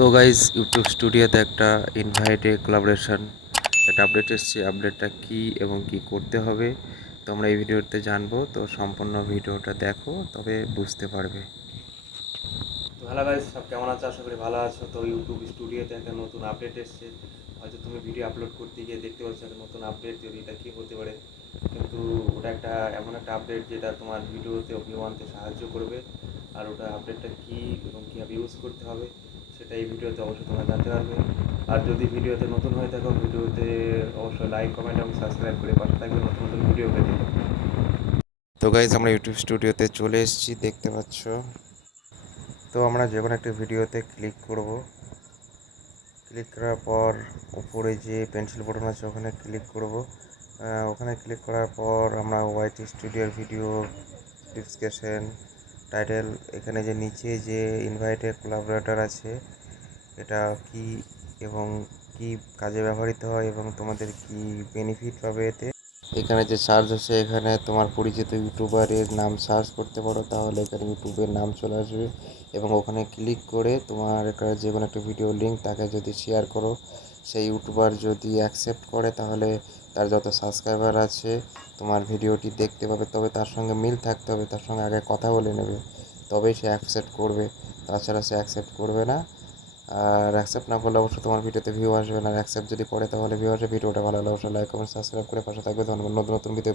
তো guys YouTube স্টুডিওতে একটা ইনভাইটে কোলাবোরেশন একটা আপডেট এসছে। আপডেটটা কি এবং কি করতে হবে তোমরা এই ভিডিওতে জানব। তো সম্পূর্ণ ভিডিওটা দেখো, তবে বুঝতে পারবে। তো হ্যালো গাইজ সব কেমন আছো? আশা করি ভালো আছো। তো ইউটিউব স্টুডিওতে একটা নতুন আপডেট এসছে। হয়তো তুমি ভিডিও আপলোড করতে গিয়ে দেখতে পাচ্ছ একটা নতুন আপডেট যদি এটা কী হতে পারে? কিন্তু ওটা একটা এমন একটা আপডেট যেটা তোমার ভিডিওতে অভিমানতে সাহায্য করবে। আর ওটা আপডেটটা কী এবং কীভাবে ইউজ করতে হবে? সেটা এই ভিডিওতে অবশ্যই তোমরা জানতে পারবে। আর যদি ভিডিওতে নতুন হয়ে থাকো, ভিডিওতে অবশ্যই লাইক কমেন্ট এবং সাবস্ক্রাইব করে পাশে থাকবে নতুন নতুন ভিডিও পেতে। তো গাইজ আমরা ইউটিউব স্টুডিওতে চলে এসেছি, দেখতে পাচ্ছ। তো আমরা যে কোনো একটা ভিডিওতে ক্লিক করব। ক্লিক করার পর উপরে যে পেন্সিল বটন আছে, ওখানে ক্লিক করব। ওখানে ক্লিক করার পর আমরা ওয়াইটি স্টুডিওর ভিডিও ডিসক্রিপশন টাইটেল এখানে যে নিচে যে ইনভাইটেড কোলাবোরেটর আছে, এটা কি এবং কি কাজে ব্যবহৃত হয় এবং তোমাদের কি বেনিফিট পাবে এতে? এখানে যে সার্চ আছে, এখানে তোমার পরিচিত ইউটিউবারের নাম সার্চ করতে পারো, তাহলে এখানে ইউটিউবের নাম চলে আসবে। এবং ওখানে ক্লিক করে তোমার এখানে যে কোনো একটা ভিডিও লিঙ্ক তাকে যদি শেয়ার করো, সেই ইউটিউবার যদি অ্যাকসেপ্ট করে, তাহলে তার যত সাবস্ক্রাইবার আছে, তোমার ভিডিওটি দেখতে পাবে। তবে তার সঙ্গে মিল থাকতে হবে, তার সঙ্গে আগে কথা বলে নেবে, তবেই সে অ্যাকসেপ্ট করবে। তাছাড়া সে অ্যাকসেপ্ট করবে না। আর অ্যাকসেপ্ট না করলে অবশ্যই তোমার ভিডিওতে ভিউ আসবে না। অ্যাকসেপ্ট যদি পড়ে তাহলে ভিউ আসবে। ভিডিওটা ভালো লাগলে অবশ্যই লাইক কমেন্ট সাবস্ক্রাইব করে পাশে থাকবে। ধন্যবাদ। নতুন নতুন ভিডিও